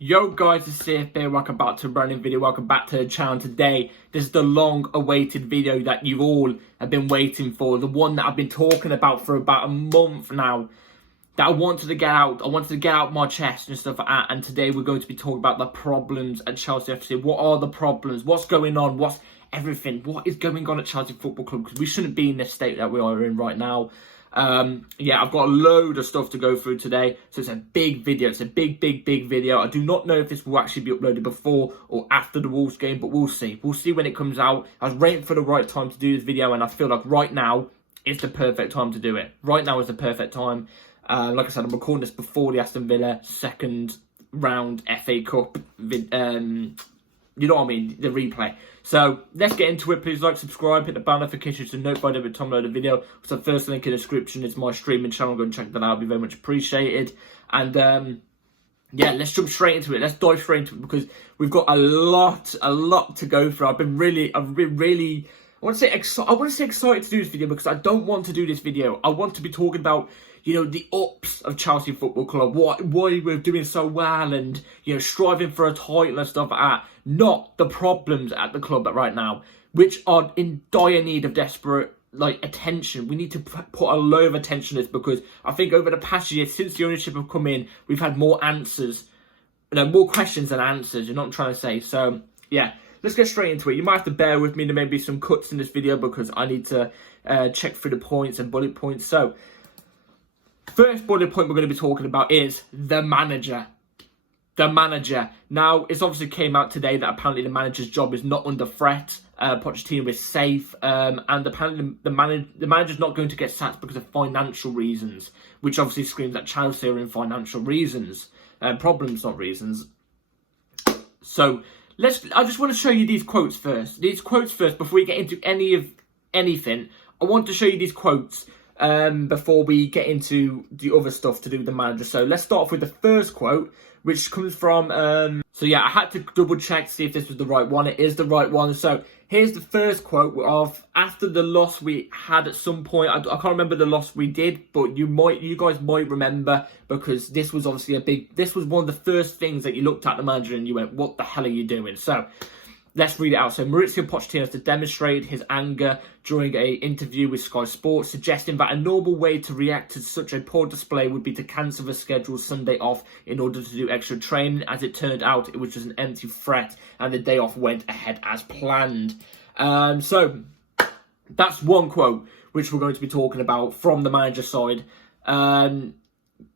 Yo guys, it's CFB, welcome back to a brand new video, welcome back to the channel. Today, this is the long awaited video that you all have been waiting for, the one that I've been talking about for about a month now, that I wanted to get out my chest and stuff like that. And today we're going to be talking about the problems at Chelsea FC. What are the problems? What's going on? What's everything? What is going on at Chelsea Football Club? Because we shouldn't be in this state that we are in right now. I've got a load of stuff to go through today, so it's a big video. It's a big video. I do not know if this will actually be uploaded before or after the Wolves game, but we'll see when it comes out. I was waiting for the right time to do this video, and I feel like right now is the perfect time to do it. Right now is the perfect time. Like I said, I'm recording this before the Aston Villa second round FA Cup you know what I mean, the replay. So let's get into it. Please like, subscribe, hit the bell notifications to notify every time I load a video. So the first link in the description is my streaming channel. Go and check that out. It'll be very much appreciated. And let's jump straight into it. Let's dive straight into it because we've got a lot to go through. I've been really I want to say excited to do this video because I don't want to do this video. I want to be talking about, you know, the ups of Chelsea Football Club, why we're doing so well and, you know, striving for a title and stuff like that. Not the problems at the club right now, which are in dire need of desperate, attention. We need to put a lot of attention to this because I think over the past year, since the ownership have come in, we've had more more questions than answers. You know what I'm trying to say? So, yeah. Let's get straight into it. You might have to bear with me. There may be some cuts in this video because I need to check through the points and bullet points. So, first bullet point we're going to be talking about is the manager. The manager. Now, it's obviously came out today that apparently the manager's job is not under threat. Pochettino is safe. And apparently the manager's not going to get sacked because of financial reasons, which obviously screams that Chelsea are in financial reasons. Problems, not reasons. So, I just want to show you these quotes first. Before we get into anything. I want to show you these quotes before we get into the other stuff to do with the manager. So let's start off with the first quote, which comes from... I had to double check to see if this was the right one. It is the right one. So here's the first quote of after the loss we had at some point. I can't remember the loss we did, but you guys might remember because this was obviously this was one of the first things that you looked at the manager and you went, what the hell are you doing? So let's read it out. So Mauricio Pochettino has to demonstrate his anger during an interview with Sky Sports, suggesting that a normal way to react to such a poor display would be to cancel the scheduled Sunday off in order to do extra training. As it turned out, it was just an empty threat and the day off went ahead as planned. So that's one quote which we're going to be talking about from the manager's side. I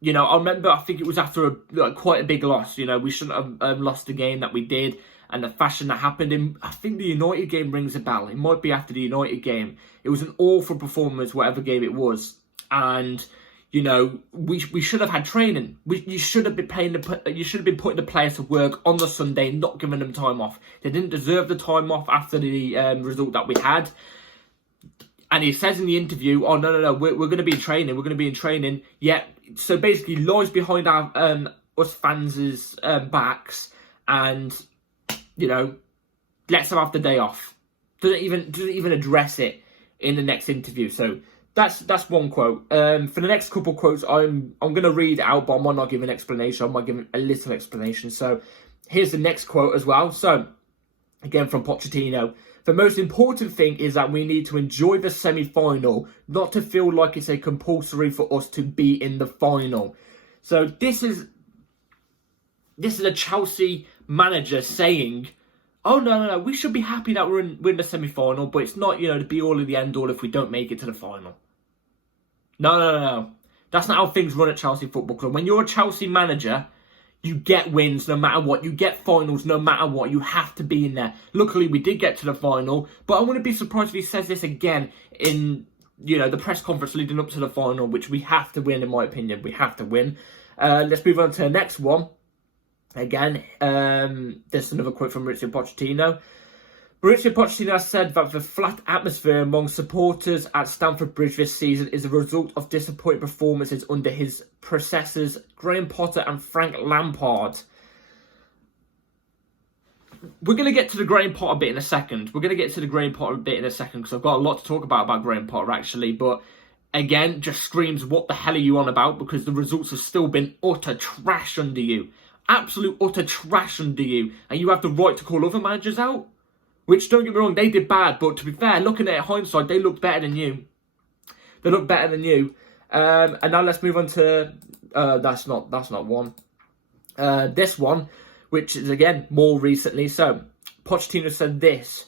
remember, I think it was after quite a big loss. You know, we shouldn't have lost the game that we did. And the fashion that happened in, I think the United game rings a bell. It might be after the United game. It was an awful performance, whatever game it was. And, you know, we should have had training. You should have been putting the players to work on the Sunday, not giving them time off. They didn't deserve the time off after the result that we had. And he says in the interview, oh, no, we're going to be in training. We're going to be in training. Yeah, so basically lies behind our us fans' backs and... you know, lets them have the day off. Doesn't even address it in the next interview. So that's one quote. For the next couple of quotes, I'm going to read out, but I might not give an explanation. I might give a little explanation. So here's the next quote as well. So again from Pochettino. The most important thing is that we need to enjoy the semi-final, not to feel like it's a compulsory for us to be in the final. So this is a Chelsea manager saying, oh, no, we should be happy that we're in the semi-final, but it's not, the be-all and the end-all if we don't make it to the final. No. That's not how things run at Chelsea Football Club. When you're a Chelsea manager, you get wins no matter what. You get finals no matter what. You have to be in there. Luckily, we did get to the final, but I wouldn't be surprised if he says this again in, the press conference leading up to the final, which we have to win, in my opinion. We have to win. Let's move on to the next one. Again, there's another quote from Mauricio Pochettino. Mauricio Pochettino has said that the flat atmosphere among supporters at Stamford Bridge this season is a result of disappointing performances under his predecessors, Graham Potter and Frank Lampard. We're going to get to the Graham Potter bit in a second. Because I've got a lot to talk about Graham Potter, actually. But again, just screams, what the hell are you on about? Because the results have still been utter trash under you. absolute utter trash under you, and you have the right to call other managers out? Which, don't get me wrong, they did bad, but to be fair, looking at it hindsight, they looked better than you. They look better than you. And now let's move on to that's not one. This one, which is again more recently. So Pochettino said this: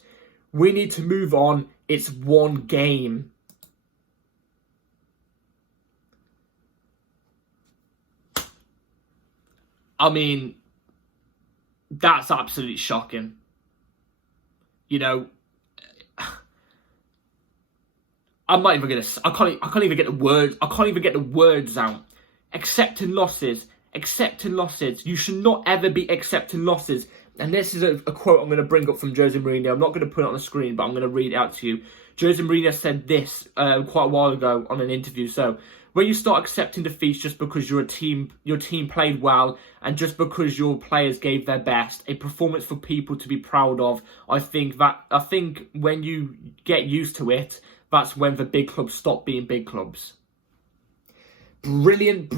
"We need to move on. It's one game." I mean, that's absolutely shocking. You know, I'm not even gonna. I can't even get the words. I can't even get the words out. Accepting losses. You should not ever be accepting losses. And this is a quote I'm going to bring up from Jose Mourinho. I'm not going to put it on the screen, but I'm going to read it out to you. Jose Mourinho said this quite a while ago on an interview. So, when you start accepting defeats just because your team played well and just because your players gave their best, a performance for people to be proud of, I think when you get used to it, that's when the big clubs stop being big clubs. Brilliant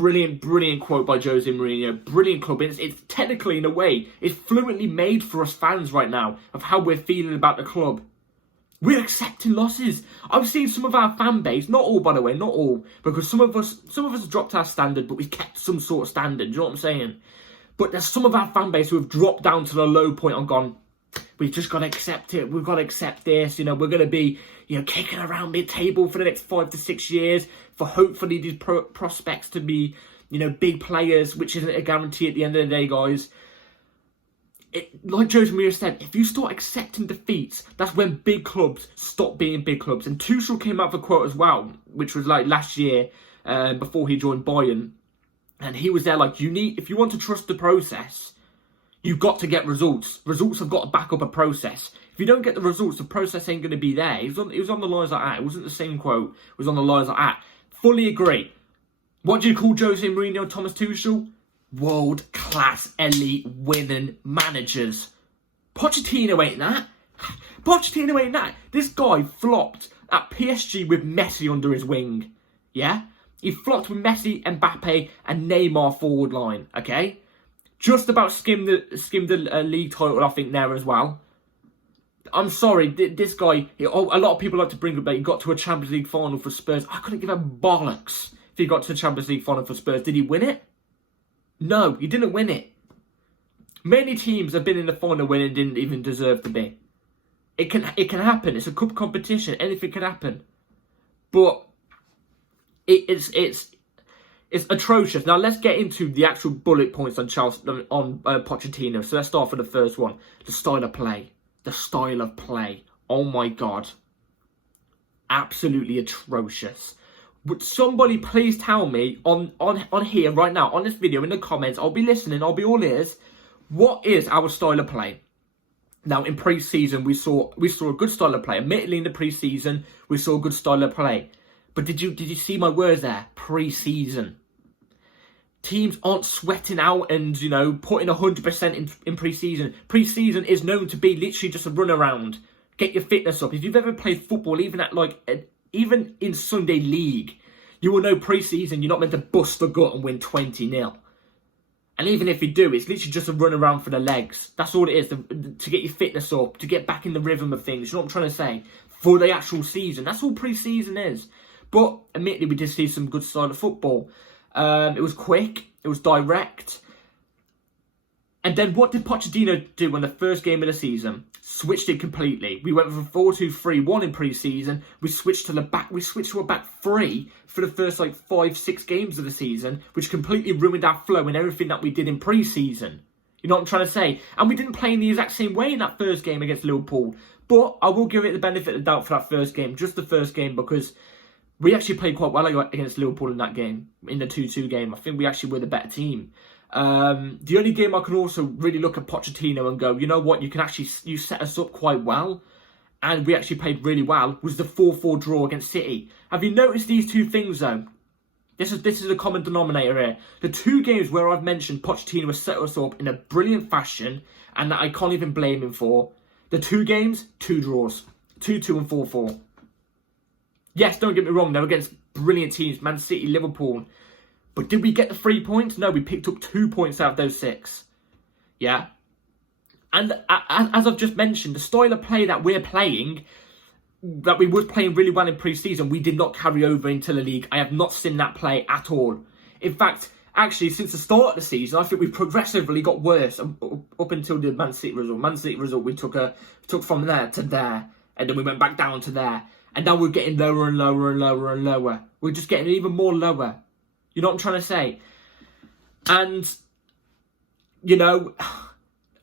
quote by Jose Mourinho. Brilliant club. It's technically, in a way, it's fluently made for us fans right now of how we're feeling about the club. We're accepting losses. I've seen some of our fan base, not all by the way, not all, because some of us have dropped our standard, but we've kept some sort of standard. Do you know what I'm saying? But there's some of our fan base who have dropped down to the low point and gone, we've just got to accept it. We've got to accept this. You know, we're going to be, kicking around mid-table for the next 5 to 6 years for hopefully these prospects to be, big players, which isn't a guarantee at the end of the day, guys. Like Jose Mourinho said, if you start accepting defeats, that's when big clubs stop being big clubs. And Tuchel came out with a quote as well, which was like last year, before he joined Bayern. And he was there like, if you want to trust the process, you've got to get results. Results have got to back up a process. If you don't get the results, the process ain't going to be there. It was on the lines like that. It wasn't the same quote. It was on the lines like that. Fully agree. What do you call Jose Mourinho and Thomas Tuchel? World-class, elite, winning managers. Pochettino ain't that. Pochettino ain't that. This guy flopped at PSG with Messi under his wing. Yeah? He flopped with Messi, Mbappe, and Neymar forward line. Okay? Just about skimmed the league title, I think, there as well. I'm sorry, this guy, a lot of people like to bring up that he got to a Champions League final for Spurs. I couldn't give a bollocks if he got to the Champions League final for Spurs. Did he win it? No, he didn't win it. Many teams have been in the final when it didn't even deserve to be. It can happen. It's a cup competition. Anything can happen. But it's atrocious. Now let's get into the actual bullet points on Pochettino. So let's start with the first one: the style of play. The style of play. Oh my God, absolutely atrocious. Would somebody please tell me on here right now, on this video, in the comments? I'll be listening. I'll be all ears. What is our style of play? Now, in pre-season, we saw a good style of play. Admittedly, in the pre-season, we saw a good style of play. But did you see my words there? Pre-season. Teams aren't sweating out and, putting 100% in pre-season. Pre-season is known to be literally just a run around. Get your fitness up. If you've ever played football, even in Sunday League, you will know pre-season you're not meant to bust the gut and win 20-0. And even if you do, it's literally just a run around for the legs. That's all it is, to get your fitness up, to get back in the rhythm of things. You know what I'm trying to say? For the actual season. That's all pre-season is. But admittedly, we did see some good style of football. It was quick. It was direct. And then what did Pochettino do in the first game of the season? Switched it completely. We went from 4-2-3-1 in pre-season. We switched to a back three for the first 5-6 games of the season, which completely ruined our flow and everything that we did in pre-season. You know what I'm trying to say? And we didn't play in the exact same way in that first game against Liverpool. But I will give it the benefit of the doubt for that first game, just the first game, because we actually played quite well against Liverpool in that game, in the 2-2 game. I think we actually were the better team. The only game I can also really look at Pochettino and go, you know what, you set us up quite well, and we actually played really well, was the 4-4 draw against City. Have you noticed these two things though? This is a common denominator here. The two games where I've mentioned Pochettino has set us up in a brilliant fashion, and that I can't even blame him for. The two games, 2 draws. 2-2 and 4-4. Yes, don't get me wrong, they were against brilliant teams, Man City, Liverpool. But did we get the 3 points? No, we picked up 2 points out of those 6. yeah? And as I've just mentioned, the style of play that we're playing, that we was playing really well in pre-season, we did not carry over into the league. I have not seen that play at all. In fact, actually, since the start of the season, I think we've progressively got worse up until the Man City result. Man City result, we took from there to there, and then we went back down to there. And now we're getting lower and lower and lower and lower. We're just getting even more lower. You know what I'm trying to say? And, you know,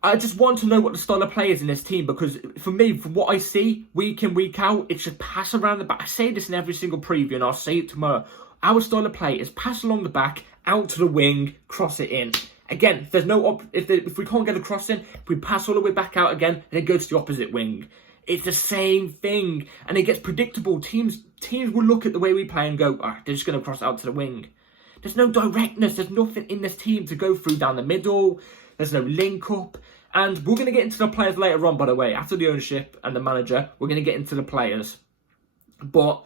I just want to know what the style of play is in this team, because for me, from what I see, week in, week out, it's just pass around the back. I say this in every single preview, and I'll say it tomorrow. Our style of play is pass along the back, out to the wing, cross it in. Again, there's no if we can't get a cross in, we pass all the way back out again, and it goes to the opposite wing. It's the same thing, and it gets predictable. Teams will look at the way we play and go, they're just going to cross out to the wing. There's no directness. There's nothing in this team to go through down the middle. There's no link up. And we're going to get into the players later on, by the way. After the ownership and the manager, we're going to get into the players. But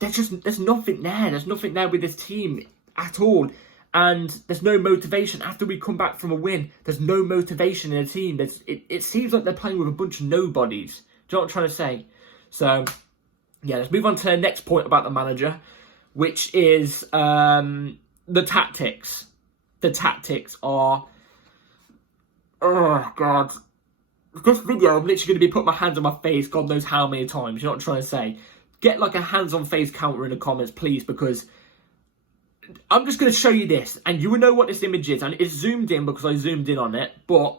there's nothing there. There's nothing there with this team at all. And there's no motivation. After we come back from a win, there's no motivation in the team. It seems like they're playing with a bunch of nobodies. Do you know what I'm trying to say? So, yeah, let's move on to the next point about the manager, which is the tactics. The tactics are... Oh, God. This video, I'm literally going to be putting my hands on my face God knows how many times. You know what I'm trying to say? Get like a hands-on-face counter in the comments, please, because I'm just going to show you this, and you will know what this image is. And it's zoomed in because I zoomed in on it, but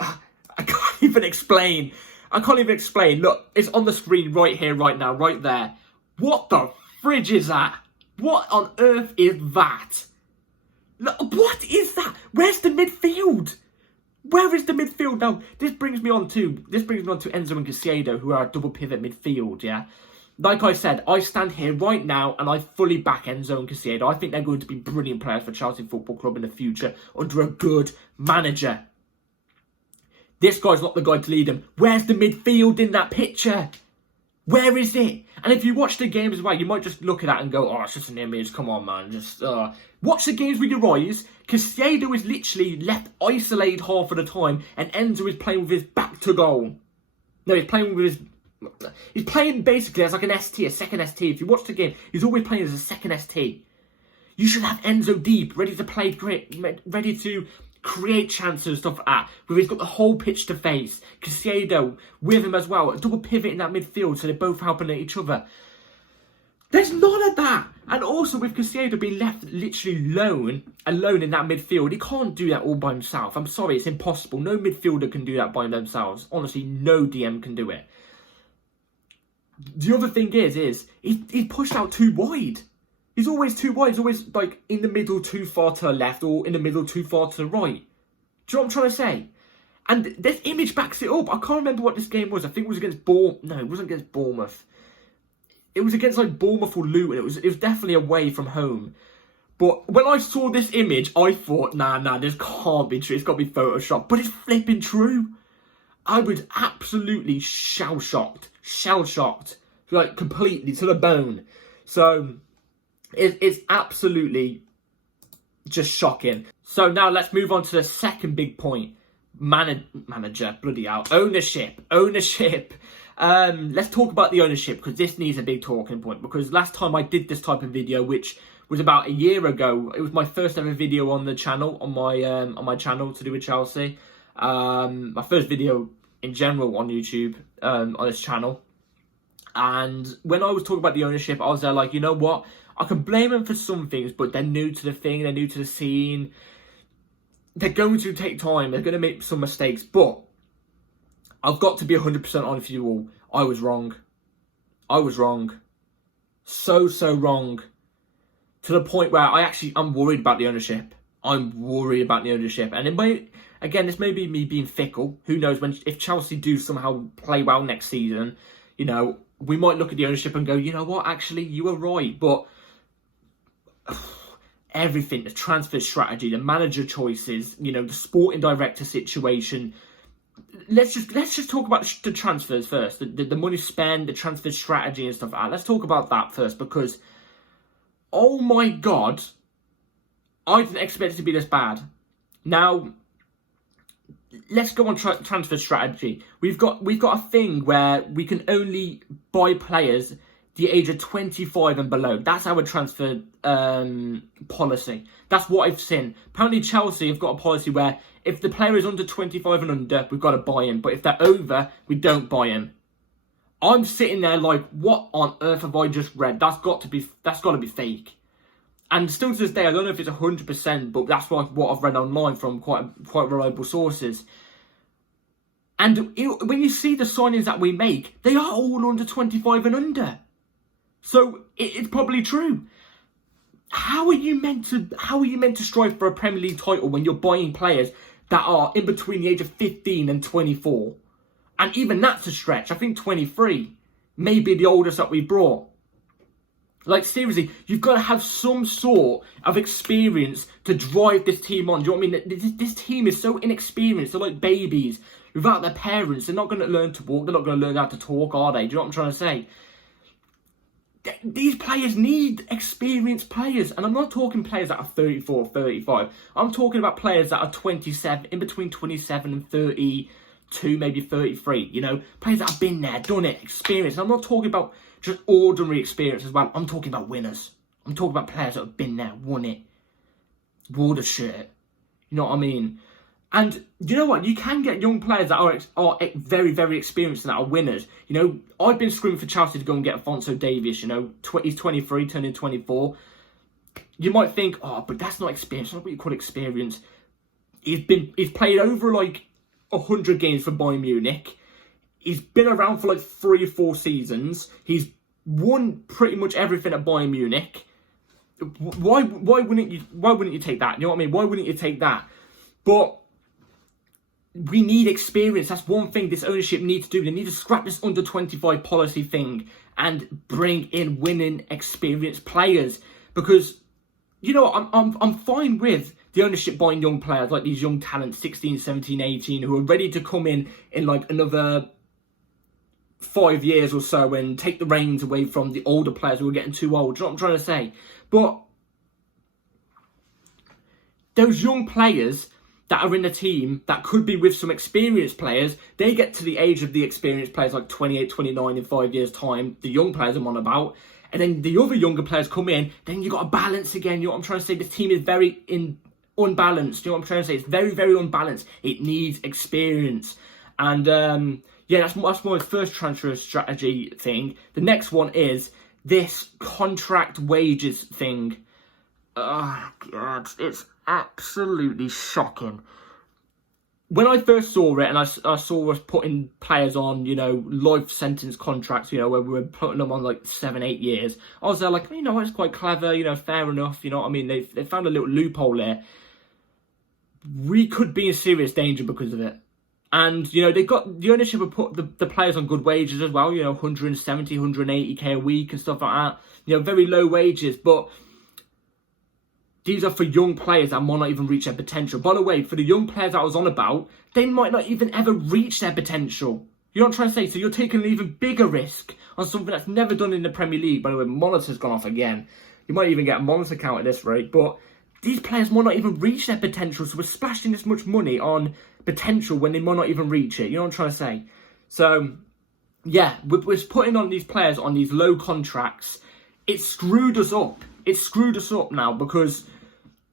I can't even explain. Look, it's on the screen right here, right now, right there. What the fridge is that? What on earth is that? Look, what is that? Where's the midfield? Where is the midfield? Now, this brings me on to Enzo and Caicedo, who are a double pivot midfield, yeah? Like I said, I stand here right now and I fully back Enzo and Caicedo. I think they're going to be brilliant players for Chelsea Football Club in the future under a good manager. This guy's not the guy to lead them. Where's the midfield in that picture? Where is it? And if you watch the games as well, you might just look at that and go, it's just an image. Come on, man. Just watch the games with your eyes. Caicedo is literally left isolated half of the time, and Enzo is playing with his back to goal. No, he's playing with his... He's playing basically as like an ST, a second ST. If you watch the game, he's always playing as a second ST. You should have Enzo deep, ready to play great, ready to create chances and stuff like that, where he's got the whole pitch to face. Caicedo with him as well, a double pivot in that midfield, so they're both helping each other. There's none of that. And also with Caicedo being left literally alone in that midfield, he can't do that all by himself. I'm sorry, it's impossible. No midfielder can do that by themselves. Honestly, no DM can do it. The other thing is he's pushed out too wide. He's always too wide. He's always like in the middle too far to the left or in the middle too far to the right. Do you know what I'm trying to say? And this image backs it up. I can't remember what this game was. I think it was against Bournemouth. No, it wasn't against Bournemouth. It was against like Bournemouth or Luton. It was definitely away from home. But when I saw this image, I thought, nah, this can't be true. It's got to be Photoshopped. But it's flipping true. I was absolutely shell-shocked, like completely to the bone. So it's absolutely just shocking. So now let's move on to the second big point. Manager, bloody hell. Ownership. Let's talk about the ownership, because this needs a big talking point. Because last time I did this type of video, which was about a year ago, it was my first ever video on the channel, on my channel to do with Chelsea. My first video in general on YouTube, on this channel. And when I was talking about the ownership, I was there like, you know what? I can blame them for some things, but they're new to the thing, they're new to the scene. They're going to take time, they're going to make some mistakes, but I've got to be 100% honest with you all. I was wrong. So wrong. To the point where I'm worried about the ownership. And it might, again, this may be me being fickle. Who knows, if Chelsea do somehow play well next season, you know, we might look at the ownership and go, you know what, actually, you were right. But everything, the transfer strategy, the manager choices, you know, the sporting director situation. Let's just talk about the transfers first. The money spent, the transfer strategy and stuff like that. Let's talk about that first, because, oh my God, I didn't expect it to be this bad. Now, let's go on transfer strategy. We've got a thing where we can only buy players the age of 25 and below. That's our transfer policy. That's what I've seen. Apparently Chelsea have got a policy where if the player is under 25 and under, we've got to buy him. But if they're over, we don't buy him. I'm sitting there like, what on earth have I just read? That's got to be fake. And still to this day, I don't know if it's 100%, but that's what I've read online from quite reliable sources. And when you see the signings that we make, they are all under 25 and under. So it's probably true. How are you meant to strive for a Premier League title when you're buying players that are in between the age of 15 and 24? And even that's a stretch. I think 23 may be the oldest that we brought. Like, seriously, you've got to have some sort of experience to drive this team on. Do you know what I mean? This team is so inexperienced. They're like babies without their parents. They're not going to learn to walk. They're not going to learn how to talk, are they? Do you know what I'm trying to say? These players need experienced players. And I'm not talking players that are 34 or 35. I'm talking about players that are 27, in between 27 and 32, maybe 33. You know, players that have been there, done it, experienced. I'm not talking about just ordinary experience as well. I'm talking about winners. I'm talking about players that have been there, won it, wore the shirt. You know what I mean? And you know what? You can get young players that are very, very experienced and that are winners. You know, I've been screaming for Chelsea to go and get Alphonso Davies. You know, he's 23, turning 24. You might think, oh, but that's not experience. That's not what you call experience. He's played over like 100 games for Bayern Munich. He's been around for like 3 or 4 seasons. He's won pretty much everything at Bayern Munich. Why wouldn't you take that? You know what I mean? Why wouldn't you take that? But we need experience. That's one thing this ownership needs to do. They need to scrap this under 25 policy thing and bring in winning experienced players. Because, you know, I'm fine with the ownership buying young players, like these young talents, 16, 17, 18, who are ready to come in like another 5 years or so and take the reins away from the older players who are getting too old. Do you know what I'm trying to say? But those young players that are in the team that could be with some experienced players, they get to the age of the experienced players like 28, 29 in 5 years' time, the young players I'm on about, and then the other younger players come in, then you've got to balance again. You know what I'm trying to say? This team is very unbalanced. You know what I'm trying to say? It's very, very unbalanced. It needs experience. And yeah, that's my first transfer strategy thing. The next one is this contract wages thing. Oh, God, it's absolutely shocking. When I first saw it and I saw us putting players on, you know, life sentence contracts, you know, where we were putting them on like 7, 8 years, I was there like, you know, it's quite clever, you know, fair enough, you know what I mean? They found a little loophole there. We could be in serious danger because of it. And, you know, they've got the ownership have put the players on good wages as well, you know, 170, 180k a week and stuff like that. You know, very low wages, but these are for young players that might not even reach their potential. By the way, for the young players that I was on about, they might not even ever reach their potential. You know what I'm trying to say? So you're taking an even bigger risk on something that's never done in the Premier League. By the way, Monitor's gone off again. You might even get a Monitor count at this rate, but these players might not even reach their potential, so we're splashing this much money on potential when they might not even reach it. You know what I'm trying to say? So, yeah, we're putting on these players on these low contracts. It screwed us up. It's screwed us up now because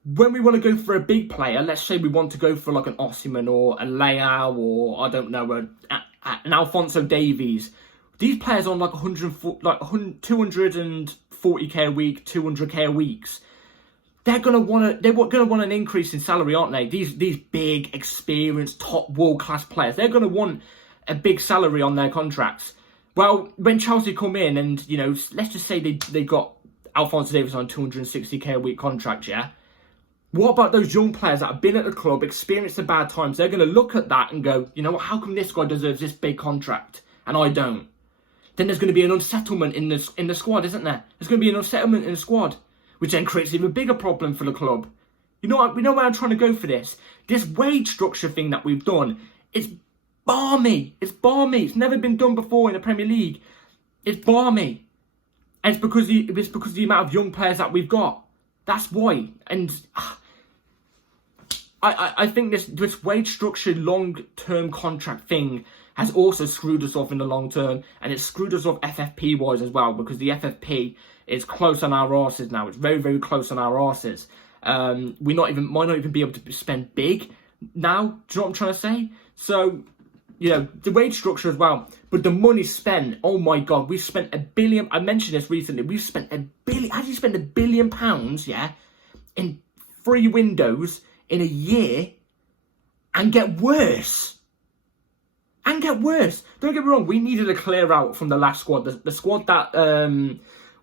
when we want to go for a big player, let's say we want to go for like an Osimhen or a Leao or, I don't know, an Alphonso Davies. These players on like 240k a week, 200k a weeks. They're gonna want an increase in salary, aren't they? These big, experienced, top world-class players. They're gonna want a big salary on their contracts. Well, when Chelsea come in and, you know, let's just say they got Alphonso Davies on a 260k a week contract, yeah? What about those young players that have been at the club, experienced the bad times? They're going to look at that and go, you know what, how come this guy deserves this big contract and I don't? Then there's going to be an unsettlement in the squad, isn't there? There's going to be an unsettlement in the squad, which then creates an even bigger problem for the club. You know what? We know where I'm trying to go for this. This wage structure thing that we've done, it's balmy. It's balmy. It's never been done before in the Premier League. It's balmy. And it's because of the amount of young players that we've got. That's why. And I think this wage structure, long-term contract thing has also screwed us off in the long term, and it's screwed us off FFP-wise as well, because the FFP is close on our arses now. It's very, very close on our arses. We might not even be able to spend big now. Do you know what I'm trying to say? So, you know, the wage structure as well, but the money spent. Oh my God, we've spent $1 billion. I mentioned this recently. We've spent $1 billion. How do you spend £1 billion? Yeah, in 3 windows in a year, and get worse. And get worse. Don't get me wrong. We needed a clear out from the last squad. The squad that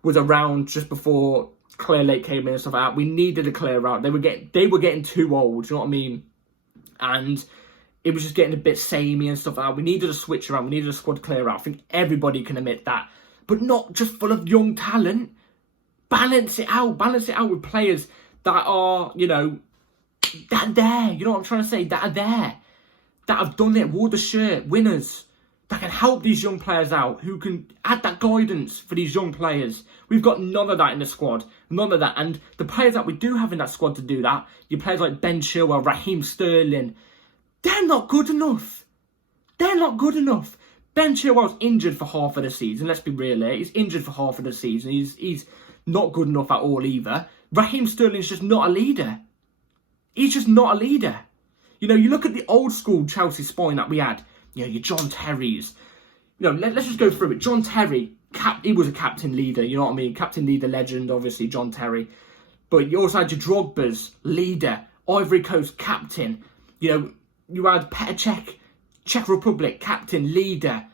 was around just before Claire Lake came in and stuff like that. We needed a clear out. They were getting too old. You know what I mean? And it was just getting a bit samey and stuff like that. We needed a switch around. We needed a squad clear out. I think everybody can admit that. But not just full of young talent. Balance it out. Balance it out with players that are, you know, that are there. You know what I'm trying to say? That are there. That have done it, wore the shirt, winners. That can help these young players out. Who can add that guidance for these young players. We've got none of that in the squad. None of that. And the players that we do have in that squad to do that, your players like Ben Chilwell, Raheem Sterling, they're not good enough. They're not good enough. Ben Chilwell's injured for half of the season. Let's be real here. He's injured for half of the season. He's not good enough at all either. Raheem Sterling's just not a leader. He's just not a leader. You know, you look at the old school Chelsea spine that we had. You know, your John Terrys. You know, let's just go through it. John Terry, he was a captain leader. You know what I mean? Captain leader legend, obviously, John Terry. But you also had your Drogba's leader. Ivory Coast captain. You know, you had Petr Cech, Czech Republic captain, leader.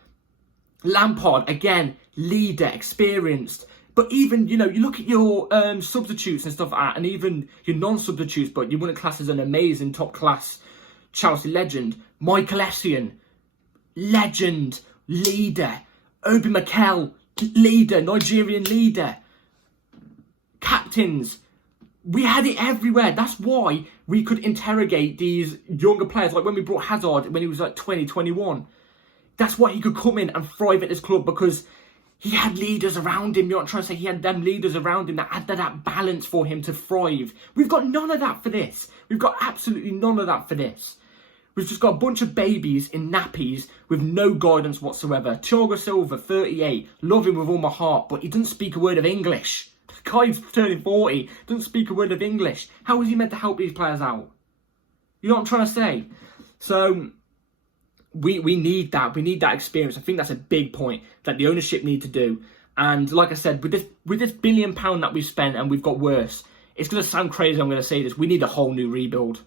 Lampard, again, leader, experienced. But even, you know, you look at your substitutes and stuff like that, and even your non-substitutes, but you wouldn't class as an amazing top-class Chelsea legend. Michael Essien, legend, leader. Obi Mikel, leader, Nigerian leader. Captains. We had it everywhere. That's why we could interrogate these younger players. Like when we brought Hazard when he was like 20, 21. That's why he could come in and thrive at this club, because he had leaders around him. You know what I'm trying to say? He had them leaders around him that had that balance for him to thrive. We've got none of that for this. We've got absolutely none of that for this. We've just got a bunch of babies in nappies with no guidance whatsoever. Thiago Silva, 38. Love him with all my heart, but he doesn't speak a word of English. The guy's turning 40. Doesn't speak a word of English. How is he meant to help these players out? You know what I'm trying to say? So we need that. We need that experience. I think that's a big point that the ownership need to do. And like I said, with this £1 billion that we've spent and we've got worse, it's going to sound crazy, I'm going to say this. We need a whole new rebuild.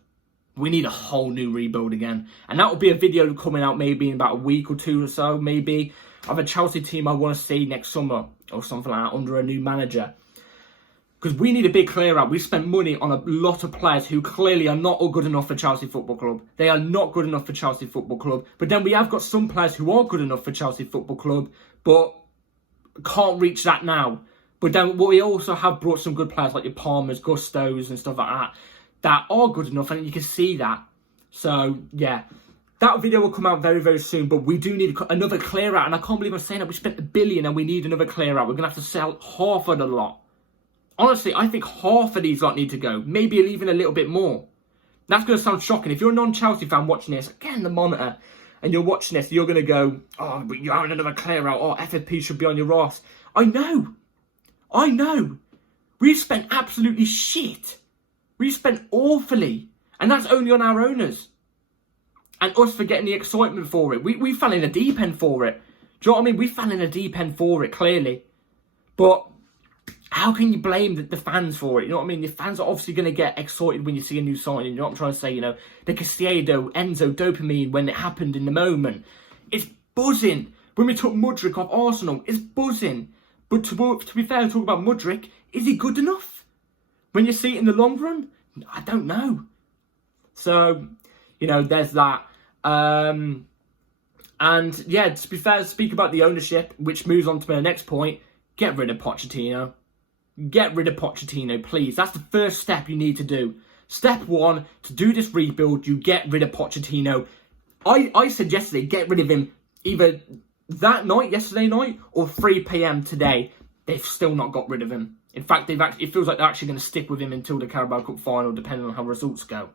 We need a whole new rebuild again. And that will be a video coming out maybe in about a week or two or so, maybe, of a Chelsea team I want to see next summer or something like that under a new manager. Because we need a big clear out. We've spent money on a lot of players who clearly are not all good enough for Chelsea Football Club. They are not good enough for Chelsea Football Club. But then we have got some players who are good enough for Chelsea Football Club, but can't reach that now. But then we also have brought some good players like your Palmers, Gustos and stuff like that are good enough, and you can see that. So, yeah. That video will come out very, very soon, but we do need another clear out. And I can't believe I'm saying that we spent $1 billion and we need another clear out. We're going to have to sell half of the lot. Honestly, I think half of these lot need to go. Maybe even a little bit more. That's going to sound shocking. If you're a non-Chelsea fan watching this, get in the monitor and you're watching this, you're going to go, oh, but you're having another clear out. Oh, FFP should be on your arse. I know. We've spent absolutely shit. We've spent awfully. And that's only on our owners. And us for getting the excitement for it. We fell in a deep end for it. Do you know what I mean? We fell in a deep end for it, clearly. But how can you blame the fans for it? You know what I mean? The fans are obviously going to get excited when you see a new signing. You know what I'm trying to say? You know, the Caicedo, Enzo dopamine when it happened in the moment. It's buzzing. When we took Mudryk off Arsenal, it's buzzing. But to be fair, talk about Mudryk, is he good enough? When you see it in the long run, I don't know. So, you know, there's that. And yeah, to be fair, speak about the ownership, which moves on to my next point. Get rid of Pochettino. Get rid of Pochettino, please. That's the first step you need to do. Step one, to do this rebuild, you get rid of Pochettino. I said yesterday, get rid of him either that night, yesterday night, or 3 p.m. today. They've still not got rid of him. In fact, it feels like they're actually going to stick with him until the Carabao Cup final, depending on how results go.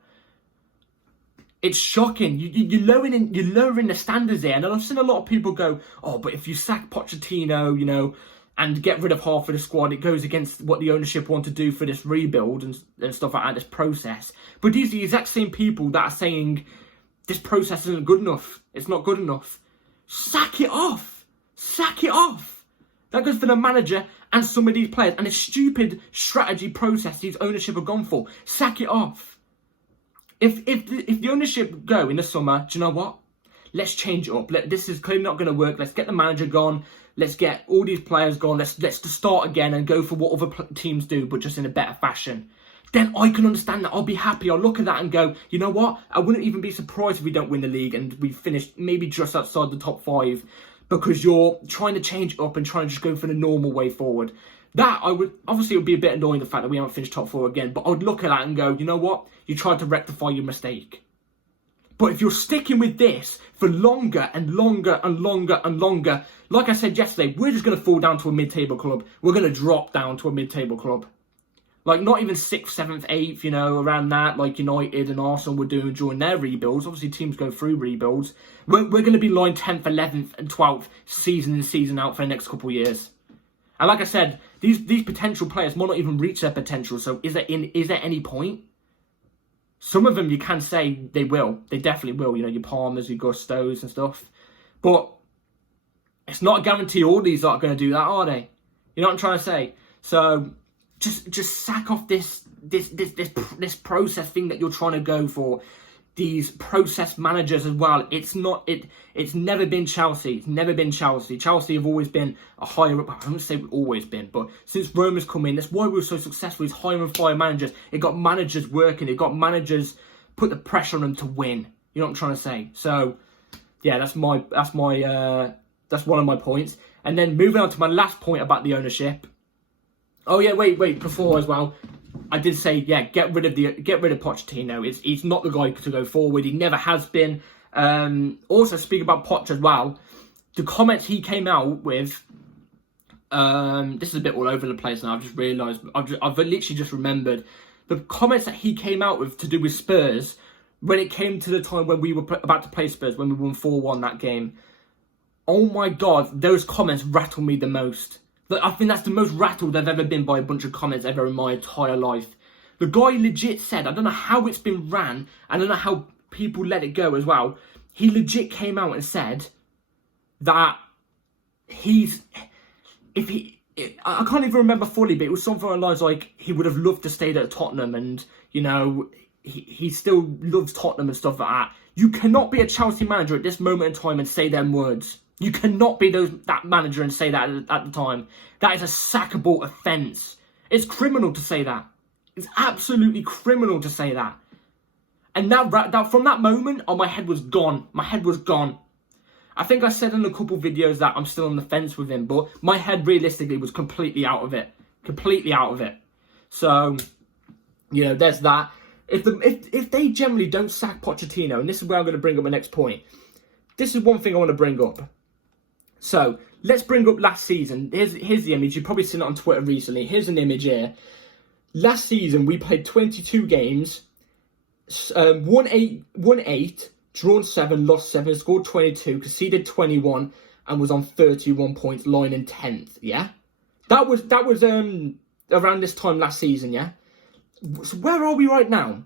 It's shocking. You're lowering the standards here. And I've seen a lot of people go, oh, but if you sack Pochettino, and get rid of half of the squad, it goes against what the ownership want to do for this rebuild and stuff like that, this process. But these are the exact same people that are saying this process isn't good enough. It's not good enough. Sack it off. Sack it off. That goes for the manager and some of these players. And a stupid strategy process these ownership have gone for. Sack it off. If the ownership go in the summer, do you know what? Let's change it up. This is clearly not going to work. Let's get the manager gone. Let's get all these players gone. Let's just start again and go for what other teams do, but just in a better fashion. Then I can understand that. I'll be happy. I'll look at that and go, you know what? I wouldn't even be surprised if we don't win the league and we finish maybe just outside the top 5, because you're trying to change it up and trying to just go for the normal way forward. That I would obviously it would be a bit annoying, the fact that we haven't finished top 4 again. But I would look at that and go, you know what? You tried to rectify your mistake. But if you're sticking with this for longer and longer and longer and longer, like I said yesterday, we're just going to fall down to a mid-table club. We're going to drop down to a mid-table club. Like, not even 6th, 7th, 8th, around that, like United and Arsenal were doing during their rebuilds. Obviously, teams go through rebuilds. We're going to be lying 10th, 11th and 12th season in, season out for the next couple of years. And like I said, these potential players might not even reach their potential. So is there any point? Some of them you can say they will. They definitely will. Your Palmers, your Gustos and stuff. But it's not a guarantee all these are going to do that, are they? You know what I'm trying to say? So just sack off this process thing that you're trying to go for. These process managers as well. It's never been Chelsea. It's never been Chelsea. Chelsea have always been a higher up. I wouldn't say we've always been, but since Roma's come in, that's why we were so successful. Is hire and fire managers. It got managers working. It got managers put the pressure on them to win. You know what I'm trying to say? So yeah, that's one of my points. And then moving on to my last point about the ownership. Oh yeah, wait, before as well. I did say, yeah, get rid of Pochettino. He's not the guy to go forward. He never has been. Also, speaking about Poch as well, the comments he came out with. This is a bit all over the place now. I've just realised. I've literally just remembered the comments that he came out with to do with Spurs when it came to the time when we were about to play Spurs, when we won 4-1 that game. Oh my God, those comments rattled me the most. I think that's the most rattled I've ever been by a bunch of comments ever in my entire life. The guy legit said, I don't know how it's been ran, I don't know how people let it go as well. He legit came out and said that I can't even remember fully, but it was something along the lines like he would have loved to stay at Tottenham and, he still loves Tottenham and stuff like that. You cannot be a Chelsea manager at this moment in time and say them words. You cannot be that manager and say that at the time. That is a sackable offence. It's criminal to say that. It's absolutely criminal to say that. And that from that moment, my head was gone. My head was gone. I think I said in a couple videos that I'm still on the fence with him, but my head realistically was completely out of it. Completely out of it. So, there's that. If they generally don't sack Pochettino, and this is where I'm going to bring up my next point. This is one thing I want to bring up. So, let's bring up last season. Here's the image. You've probably seen it on Twitter recently. Here's an image here. Last season, we played 22 games. Won 8, drawn 7, lost 7, scored 22, conceded 21, and was on 31 points, lying in 10th, yeah? That was around this time last season, yeah? So where are we right now?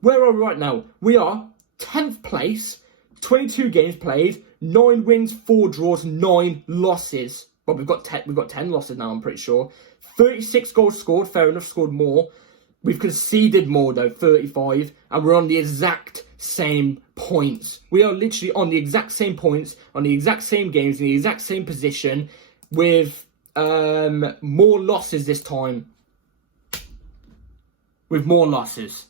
We are 10th place, 22 games played, 9 wins, 4 draws, 9 losses. Well, we've got 10 losses now, I'm pretty sure. 36 goals scored, fair enough, scored more. We've conceded more though, 35, and we're on the exact same points. We are literally on the exact same points, on the exact same games, in the exact same position, with more losses this time. With more losses.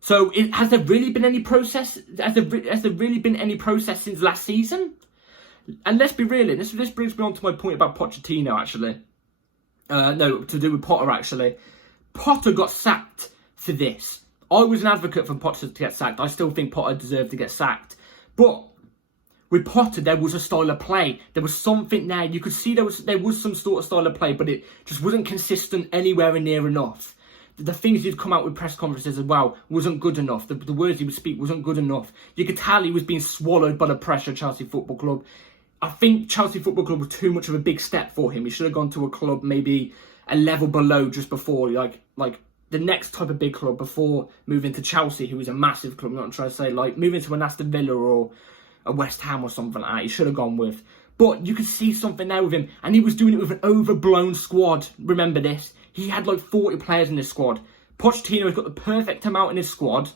So, has there really been any process? Has there really been any process since last season? And let's be real, this brings me on to my point about Pochettino, actually. No, to do with Potter, actually. Potter got sacked for this. I was an advocate for Potter to get sacked. I still think Potter deserved to get sacked. But with Potter, there was a style of play. There was something there. You could see there was some sort of style of play, but it just wasn't consistent anywhere near enough. The things he'd come out with press conferences as well wasn't good enough. The words he would speak wasn't good enough. You could tell he was being swallowed by the pressure of Chelsea Football Club. I think Chelsea Football Club was too much of a big step for him. He should have gone to a club maybe a level below just before, like the next type of big club before moving to Chelsea, who was a massive club. I'm not trying to say like moving to an Aston Villa or a West Ham or something like that. He should have gone with. But you could see something there with him, and he was doing it with an overblown squad. Remember this. He had like 40 players in his squad. Pochettino has got the perfect amount in his squad.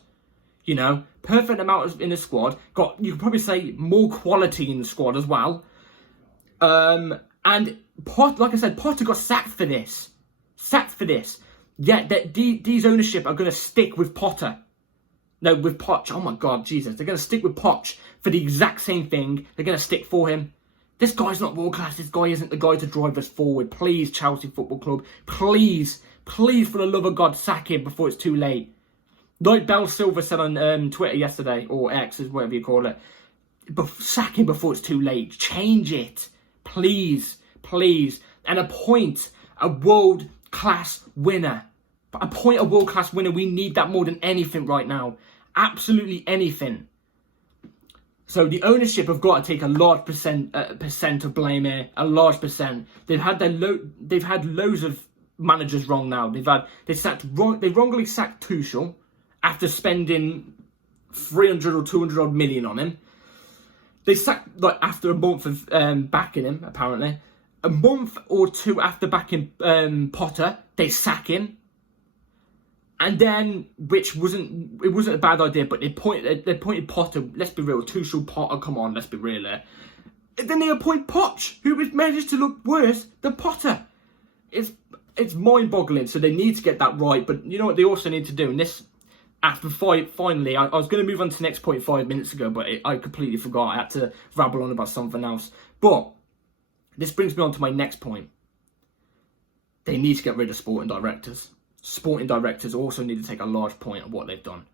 You know, perfect amount in his squad. Got, you could probably say, more quality in the squad as well. And like I said, Potter got sacked for this. Yet these ownership are going to stick with Potter. No, with Poch. Oh my God, Jesus. They're going to stick with Poch for the exact same thing. They're going to stick for him. This guy's not world class. This guy isn't the guy to drive us forward. Please, Chelsea Football Club. Please, for the love of God, sack him before it's too late. Like Bell Silver said on Twitter yesterday, or X, whatever you call it. Sack him before it's too late. Change it. Please. And appoint a world-class winner. Appoint a world-class winner. We need that more than anything right now. Absolutely anything. So the ownership have got to take a large percent of blame here, a large percent. They've had loads of managers wrong now. They wrongly sacked Tuchel after spending 300 or 200 odd million on him. They sacked after a month of backing him. Apparently, a month or two after backing Potter, they sack him. And then, it wasn't a bad idea, but they appointed Potter. Let's be real, Tuchel, Potter. Come on, let's be real there. And then they appoint Poch, who was managed to look worse than Potter. It's mind-boggling. So they need to get that right. But you know what they also need to do, and this after finally, I was going to move on to the next point 5 minutes ago, but I completely forgot. I had to rabble on about something else. But this brings me on to my next point. They need to get rid of sporting directors. Sporting directors also need to take a large point of what they've done.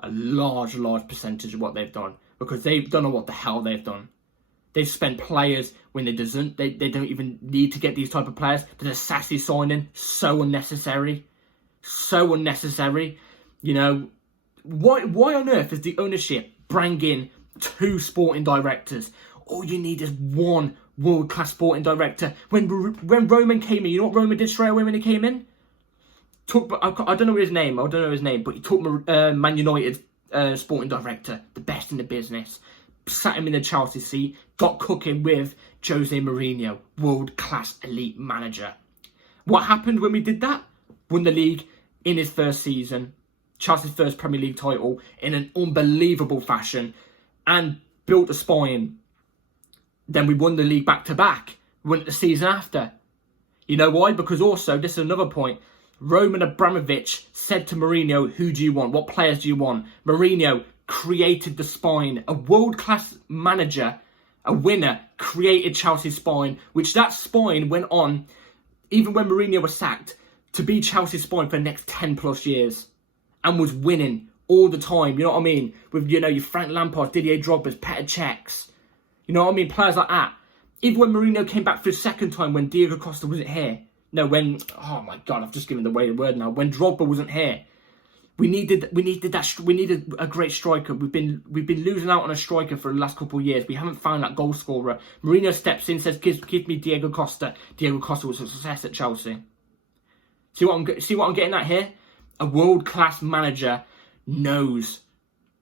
A large percentage of what they've done. Because they don't know what the hell they've done. They've spent players when they don't even need to get these type of players. There's a Sassy signing. So unnecessary. You know, why on earth is the ownership bringing 2 sporting directors? All you need is one world-class sporting director. When Roman came in, you know what Roman did straight away when he came in? I don't know his name, but he took Man United sporting director, the best in the business, sat him in the Chelsea seat, got cooking with Jose Mourinho, world-class elite manager. What happened when we did that? Won the league in his first season, Chelsea's first Premier League title in an unbelievable fashion, and built a spine. Then we won the league back-to-back, won it the season after. You know why? Because also, this is another point, Roman Abramovich said to Mourinho, who do you want? What players do you want? Mourinho created the spine. A world-class manager, a winner, created Chelsea's spine, which that spine went on, even when Mourinho was sacked, to be Chelsea's spine for the next 10 plus years. And was winning all the time, you know what I mean? With, you know, your Frank Lampard, Didier Drogba's, Petr Cechs. You know what I mean? Players like that. Even when Mourinho came back for the second time, when Diego Costa wasn't here. No, oh my God, I've just given away the word now. When Drogba wasn't here, we needed a great striker. We've been losing out on a striker for the last couple of years. We haven't found that goal scorer. Mourinho steps in, says, "Give me Diego Costa." Diego Costa was a success at Chelsea. See what I'm getting at here? A world-class manager knows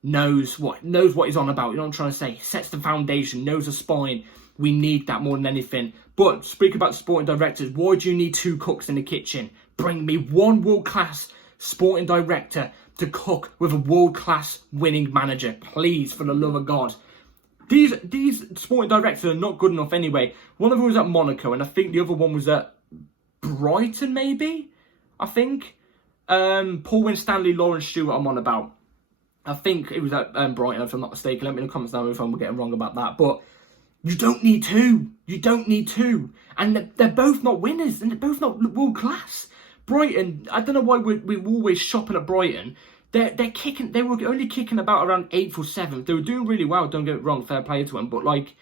what he's on about. You know what I'm trying to say? Sets the foundation, knows the spine. We need that more than anything. But speak about sporting directors. Why do you need 2 cooks in the kitchen? Bring me one world-class sporting director to cook with a world-class winning manager. Please, for the love of God. These sporting directors are not good enough anyway. One of them was at Monaco, and I think the other one was at Brighton, maybe? I think. Paul Winstanley, Lawrence Stewart I'm on about. I think it was at Brighton, if I'm not mistaken. Let me know in the comments down if I'm getting wrong about that. But you don't need 2. You don't need 2. And they're both not winners. And they're both not world class. Brighton, I don't know why we're always shopping at Brighton. They were only kicking about around 8th or 7th. They were doing really well, don't get it wrong, fair play to them. But like,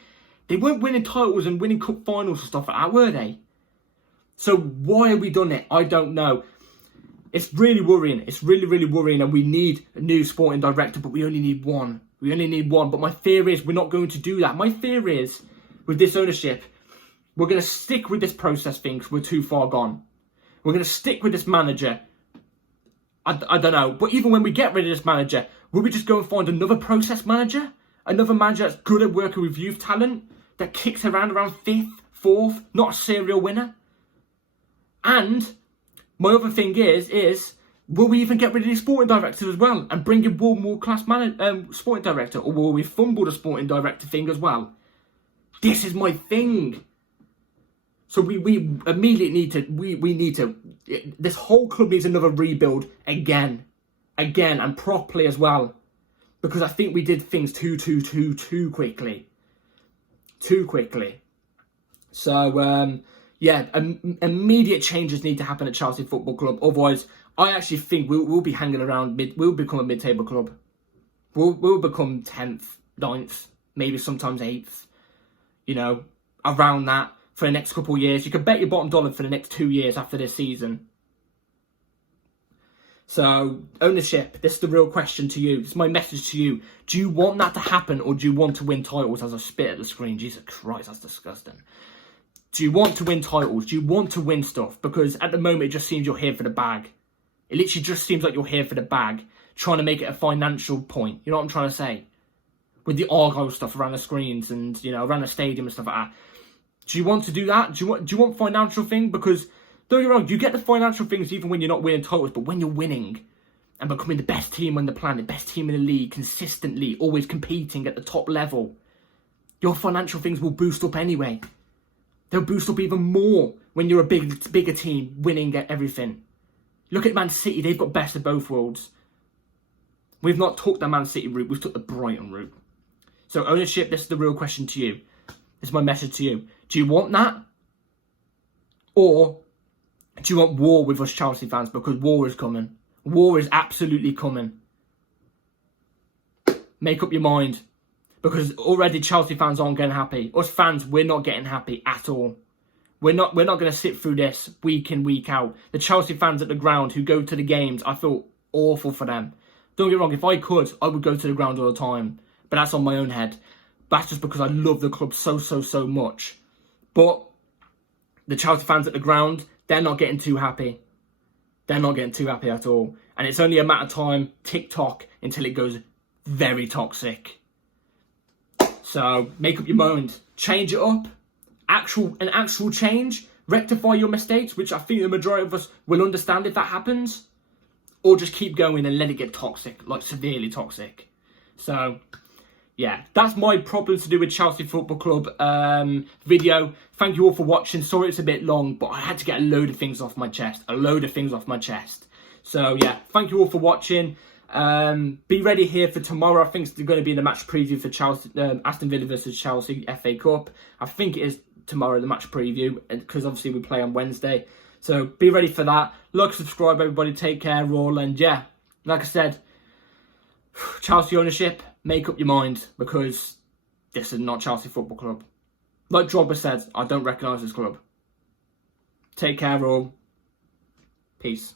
they weren't winning titles and winning cup finals and stuff like that, were they? So why have we done it? I don't know. It's really worrying. It's really, really worrying, and we need a new sporting director, but we only need one. We only need one. But my fear is we're not going to do that. My fear is, with this ownership, we're going to stick with this process thing because we're too far gone. We're going to stick with this manager. I don't know. But even when we get rid of this manager, will we just go and find another process manager? Another manager that's good at working with youth talent, that kicks around 5th, 4th, not a serial winner? And my other thing is will we even get rid of the sporting director as well and bring in one more class sporting director? Or will we fumble the sporting director thing as well? This is my thing. So we immediately need to, this whole club needs another rebuild again and properly as well. Because I think we did things too quickly. Too quickly. So, yeah, immediate changes need to happen at Chelsea Football Club. Otherwise, I actually think we'll be hanging around, we'll become a mid-table club. We'll become 10th, 9th, maybe sometimes 8th. You know, around that for the next couple of years. You can bet your bottom dollar for the next 2 years after this season. So, ownership, this is the real question to you. This is my message to you. Do you want that to happen, or do you want to win titles? As I spit at the screen, Jesus Christ, that's disgusting. Do you want to win titles? Do you want to win stuff? Because at the moment, it just seems you're here for the bag. It literally just seems like you're here for the bag, trying to make it a financial point. You know what I'm trying to say? With the Argyle stuff around the screens and, you know, around the stadium and stuff like that. Do you want to do that? Do you want financial thing? Because, don't get me wrong, you get the financial things even when you're not winning titles, but when you're winning and becoming the best team on the planet, best team in the league, consistently, always competing at the top level, your financial things will boost up anyway. They'll boost up even more when you're a bigger team, winning at everything. Look at Man City, they've got best of both worlds. We've not took the Man City route, we've took the Brighton route. So ownership, this is the real question to you. This is my message to you. Do you want that? Or do you want war with us Chelsea fans? Because war is coming. War is absolutely coming. Make up your mind. Because already Chelsea fans aren't getting happy. Us fans, we're not getting happy at all. We're not going to sit through this week in, week out. The Chelsea fans at the ground who go to the games, I feel awful for them. Don't get me wrong, if I could, I would go to the ground all the time. But that's on my own head. That's just because I love the club so much. But the Chelsea fans at the ground, they're not getting too happy. They're not getting too happy at all. And it's only a matter of time, tick-tock, until it goes very toxic. So, make up your mind. Change it up. An actual change. Rectify your mistakes, which I think the majority of us will understand if that happens. Or just keep going and let it get toxic, like severely toxic. So, yeah, that's my problems to do with Chelsea Football Club video. Thank you all for watching. Sorry it's a bit long, but I had to get a load of things off my chest. So, yeah, thank you all for watching. Be ready here for tomorrow. I think it's going to be the match preview for Chelsea, Aston Villa versus Chelsea FA Cup. I think it is tomorrow, the match preview, because obviously we play on Wednesday. So be ready for that. Like, subscribe, everybody. Take care, all. And yeah, like I said, Chelsea ownership, make up your mind, because this is not Chelsea Football Club. Like Drogba said, I don't recognise this club. Take care, all. Peace.